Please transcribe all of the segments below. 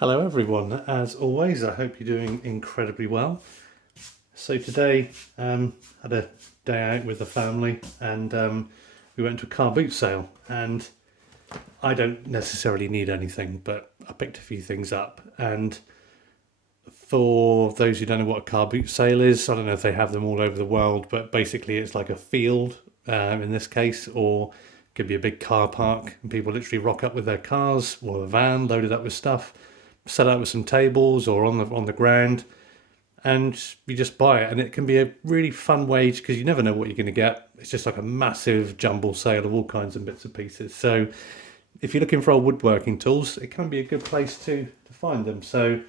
Hello everyone, as always I hope you're doing incredibly well. So today had a day out with the family and we went to a car boot sale, and I don't necessarily need anything, but I picked a few things up. And for those who don't know what a car boot sale is, I don't know if they have them all over the world, but basically it's like a field in this case, or it could be a big car park, and people literally rock up with their cars or a van loaded up with stuff, set out with some tables or on the ground, and you just buy it. And it can be a really fun way because you never know what you're going to get. It's just like a massive jumble sale of all kinds of bits and pieces. So if you're looking for old woodworking tools, it can be a good place to find them. So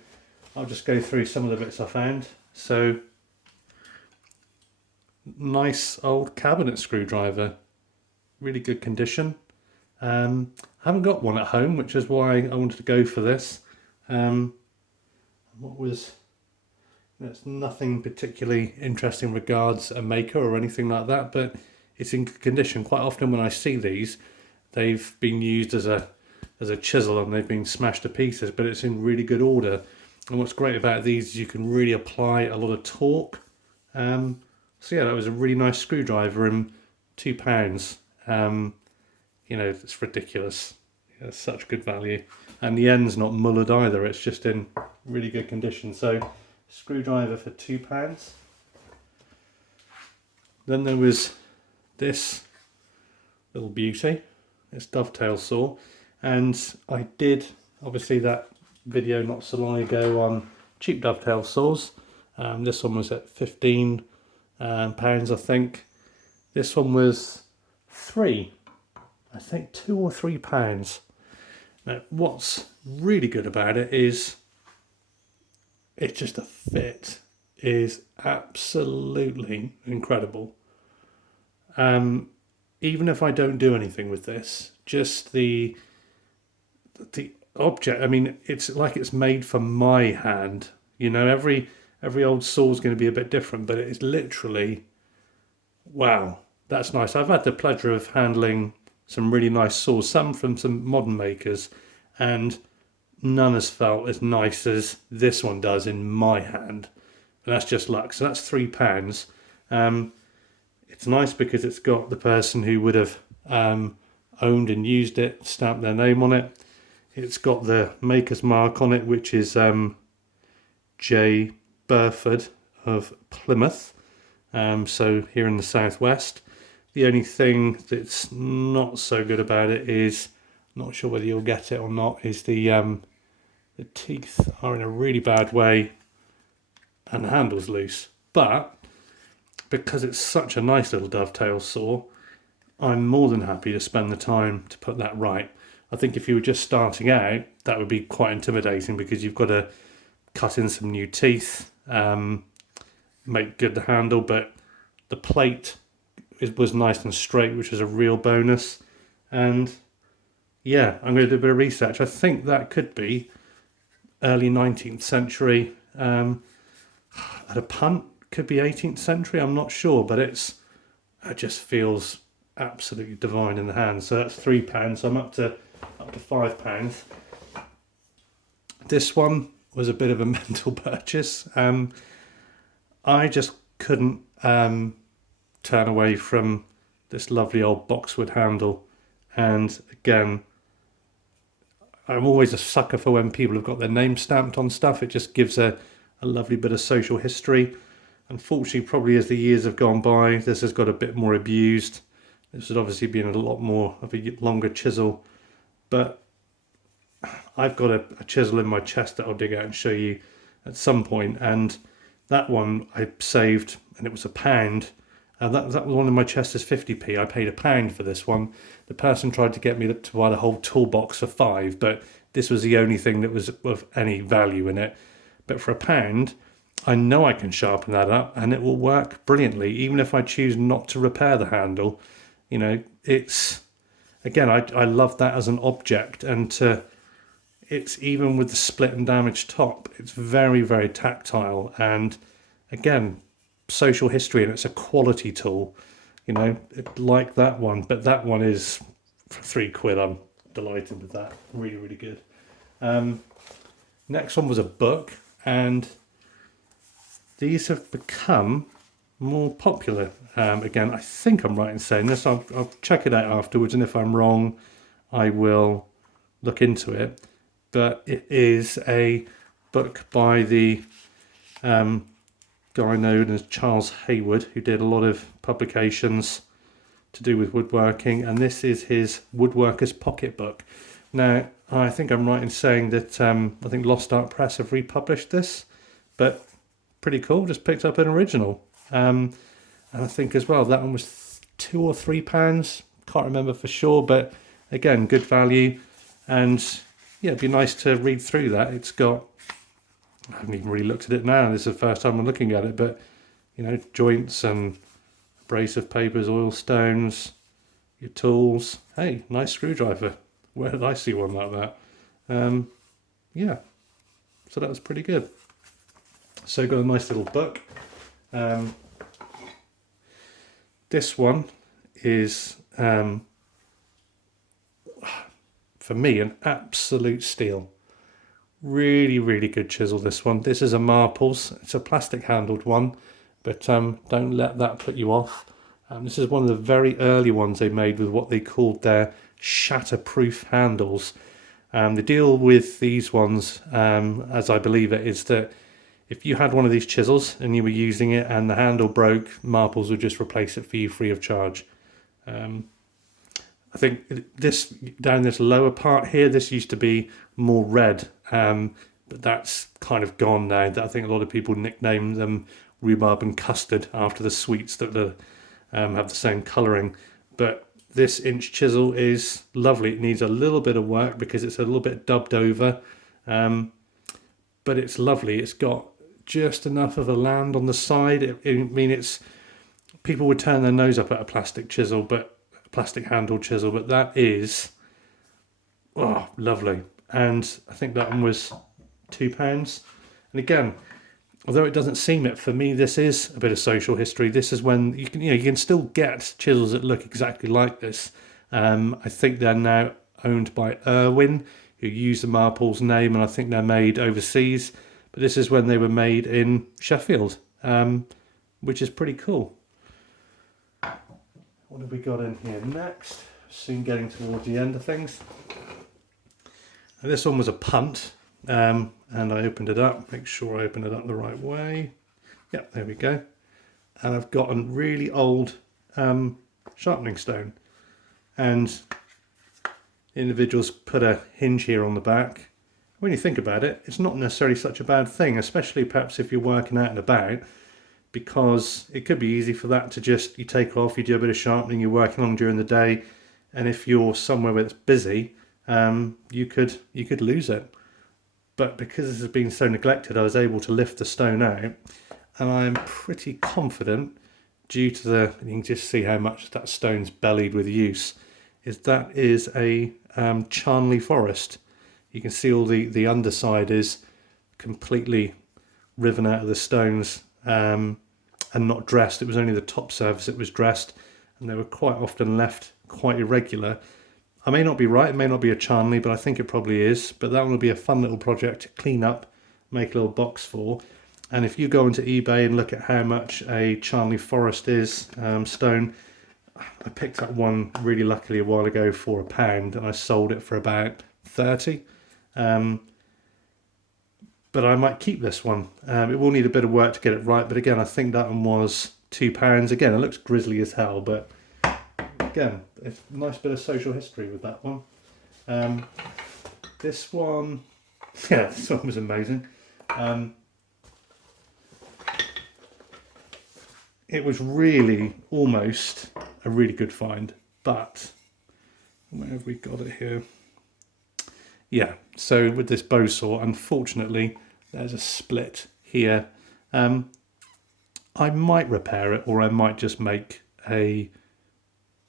I'll just go through some of the bits I found. So nice old cabinet screwdriver, really good condition. I haven't got one at home, which is why I wanted to go for this. It's nothing particularly interesting regards a maker or anything like that, but it's in good condition. Quite often when I see these, they've been used as a chisel and they've been smashed to pieces, but it's in really good order. And what's great about these is you can really apply a lot of torque. So yeah, that was a really nice screwdriver, and £2. It's ridiculous. It's such good value, and the end's not mullered either. It's just in really good condition. So screwdriver for £2. Then there was this little beauty, this dovetail saw, and I did obviously that video not so long ago on cheap dovetail saws. This one was at £15, I think. This one was £2 or £3. Now, what's really good about it is it's just the fit is absolutely incredible. Even if I don't do anything with this, just the object, I mean, it's like it's made for my hand. Every old saw is going to be a bit different, but it's literally, wow, that's nice. I've had the pleasure of handling some really nice saws, some from some modern makers, and none has felt as nice as this one does in my hand. And that's just luck. So that's £3. It's nice because it's got the person who would have owned and used it, stamped their name on it. It's got the maker's mark on it, which is J. Burford of Plymouth. So here in the southwest. The only thing that's not so good about it is, not sure whether you'll get it or not, is the teeth are in a really bad way and the handle's loose. But because it's such a nice little dovetail saw, I'm more than happy to spend the time to put that right. I think if you were just starting out, that would be quite intimidating because you've got to cut in some new teeth, make good the handle, but the plate was nice and straight, which was a real bonus. And yeah, I'm going to do a bit of research. I think that could be early 19th century. At a punt, could be 18th century. I'm not sure, but it just feels absolutely divine in the hand. So that's £3. So I'm up to £5. This one was a bit of a mental purchase. I just couldn't turn away from this lovely old boxwood handle. And again, I'm always a sucker for when people have got their name stamped on stuff. It just gives a lovely bit of social history. Unfortunately, probably as the years have gone by, this has got a bit more abused. This has obviously been a lot more of a longer chisel, but I've got a chisel in my chest that I'll dig out and show you at some point. And that one I saved, and it was £1. That was one in my chest is 50p. I paid £1 for this one. The person tried to get me to buy the whole toolbox for £5, but this was the only thing that was of any value in it. But for £1, I know I can sharpen that up and it will work brilliantly, even if I choose not to repair the handle. It's, again, I love that as an object, and it's even with the split and damaged top, it's very, very tactile, and again, social history, and it's a quality tool, like that one. But that one is for £3. I'm delighted with that. Really, really good. Next one was a book, and these have become more popular. Again, I think I'm right in saying this. I'll check it out afterwards, and if I'm wrong, I will look into it. But it is a book by the guy known as Charles Hayward, who did a lot of publications to do with woodworking, and this is his Woodworker's Pocketbook. Now, I think I'm right in saying that I think Lost Art Press have republished this, but pretty cool. Just picked up an original, and I think as well that one was £2 or £3. Can't remember for sure, but again, good value, and yeah, it'd be nice to read through that. It's got, I haven't even really looked at it now. This is the first time I'm looking at it, but you know, joints and abrasive papers, oil stones, your tools. Hey, nice screwdriver. Where did I see one like that? Yeah, so that was pretty good. So got a nice little book. This one is, for me, an absolute steal. Really, really good chisel, this one. This is a Marples. It's a plastic handled one, but don't let that put you off. This is one of the very early ones they made with what they called their shatterproof handles. The deal with these ones, as I believe it, is that if you had one of these chisels and you were using it and the handle broke, Marples would just replace it for you free of charge. I think this, down this lower part here, this used to be more red, but that's kind of gone now. I think a lot of people nickname them rhubarb and custard after the sweets that have the same colouring. But this inch chisel is lovely. It needs a little bit of work because it's a little bit dubbed over, but it's lovely. It's got just enough of a land on the side. I mean, it's, people would turn their nose up at a plastic chisel, but plastic handled chisel, but that is, oh, lovely. And I think that one was £2. And again, although it doesn't seem it, for me this is a bit of social history. This is when you can still get chisels that look exactly like this. I think they're now owned by Irwin, who use the Marples name, and I think they're made overseas. But this is when they were made in Sheffield, which is pretty cool. What have we got in here next? Soon getting towards the end of things. And this one was a punt, and I opened it up. Make sure I open it up the right way. Yep, there we go. And I've got a really old sharpening stone, and individuals put a hinge here on the back. When you think about it, it's not necessarily such a bad thing, especially perhaps if you're working out and about, because it could be easy for that to just, you take off, you do a bit of sharpening, you're working on during the day, and if you're somewhere where it's busy, you could lose it. But because this has been so neglected, I was able to lift the stone out, and I am pretty confident, due to the, you can just see how much that stone's bellied with use, is that is a Charley Forest. You can see all the underside is completely riven out of the stones, and not dressed. It was only the top surface that was dressed, and they were quite often left quite irregular. I may not be right, it may not be a Charley, but I think it probably is. But that one will be a fun little project to clean up, make a little box for. And if you go into eBay and look at how much a Charley Forest is, stone, I picked up one really luckily a while ago for £1, and I sold it for about 30. But I might keep this one. It will need a bit of work to get it right, but again, I think that one was £2. Again, it looks grisly as hell, but again, it's a nice bit of social history with that one. This one, yeah, this one was amazing. It was really almost a really good find, but where have we got it here? Yeah, so with this bow saw, unfortunately, there's a split here. I might repair it, or I might just make a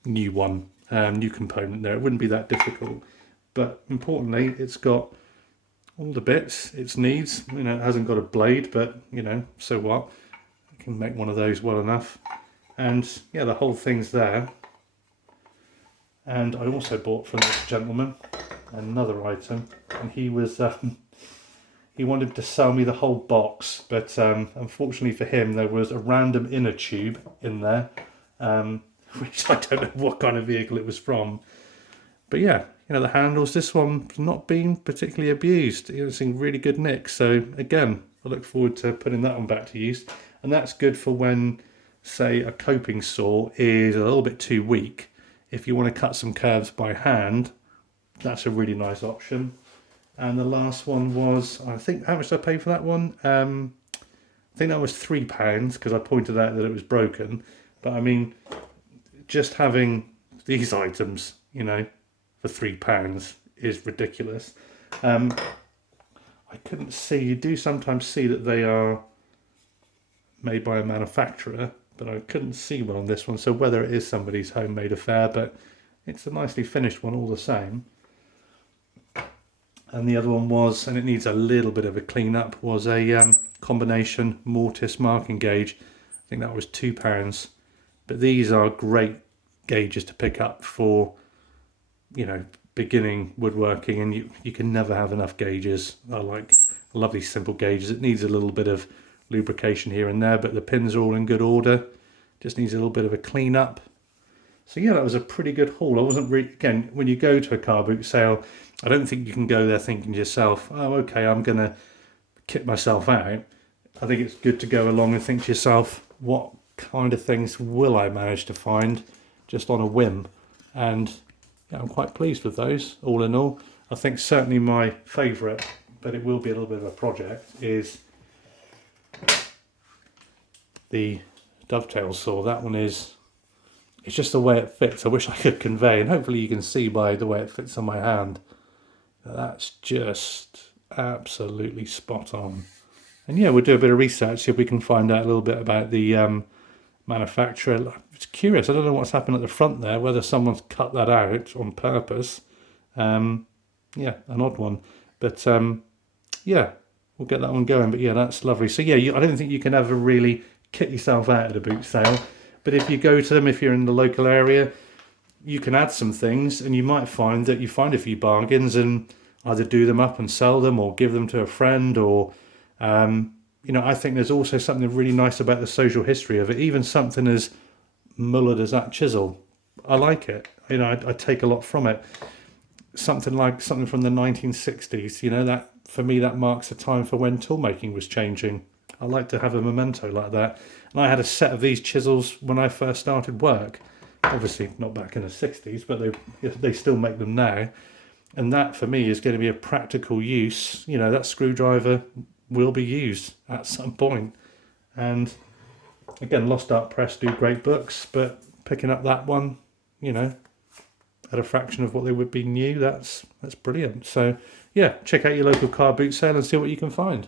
new one, new component there. It wouldn't be that difficult. But importantly, it's got all the bits it needs. You know, it hasn't got a blade, but you know, so what? I can make one of those well enough. And yeah, the whole thing's there. And I also bought from this gentleman another item, and he was he wanted to sell me the whole box, but unfortunately for him, there was a random inner tube in there, which I don't know what kind of vehicle it was from. But yeah, you know, the handles, this one's not been particularly abused. It's in really good nick. So again, I look forward to putting that one back to use. And that's good for when, say, a coping saw is a little bit too weak. If you want to cut some curves by hand, that's a really nice option. And the last one was, I think, how much did I pay for that one? I think that was £3 because I pointed out that it was broken. But I mean, just having these items, you know, for £3 is ridiculous. I couldn't see, you do sometimes see that they are made by a manufacturer, but I couldn't see one on this one, so whether it is somebody's homemade affair, but it's a nicely finished one all the same. And the other one was, and it needs a little bit of a clean up, was a combination mortise marking gauge. I think that was £2. But these are great gauges to pick up for, you know, beginning woodworking, and you can never have enough gauges. I love these simple gauges. It needs a little bit of lubrication here and there, but the pins are all in good order. Just needs a little bit of a clean up. So yeah, that was a pretty good haul. I wasn't really, again, when you go to a car boot sale, I don't think you can go there thinking to yourself, oh, okay, I'm going to kit myself out. I think it's good to go along and think to yourself, what kind of things will I manage to find just on a whim? And yeah, I'm quite pleased with those, all in all. I think certainly my favourite, but it will be a little bit of a project, is the dovetail saw. That one is, it's just the way it fits. I wish I could convey, and hopefully you can see by the way it fits on my hand, that's just absolutely spot on. And yeah, we'll do a bit of research, see if we can find out a little bit about the manufacturer. It's curious, I don't know what's happened at the front there, whether someone's cut that out on purpose. Yeah, an odd one. But yeah, we'll get that one going. But yeah, that's lovely. So yeah, I don't think you can ever really kit yourself out at a boot sale. But if you go to them, if you're in the local area, you can add some things, and you might find that you find a few bargains and either do them up and sell them or give them to a friend, or you know, I think there's also something really nice about the social history of it. Even something as mullered as that chisel, I like it. You know, I take a lot from it. Something from the 1960s, you know, that for me, that marks a time for when tool making was changing. I like to have a memento like that. And I had a set of these chisels when I first started work. Obviously not back in the 60s, but they still make them now. And that for me is going to be a practical use. You know, that screwdriver will be used at some point. And again, Lost Art Press do great books, but picking up that one, you know, at a fraction of what they would be new, that's brilliant. So yeah, check out your local car boot sale and see what you can find.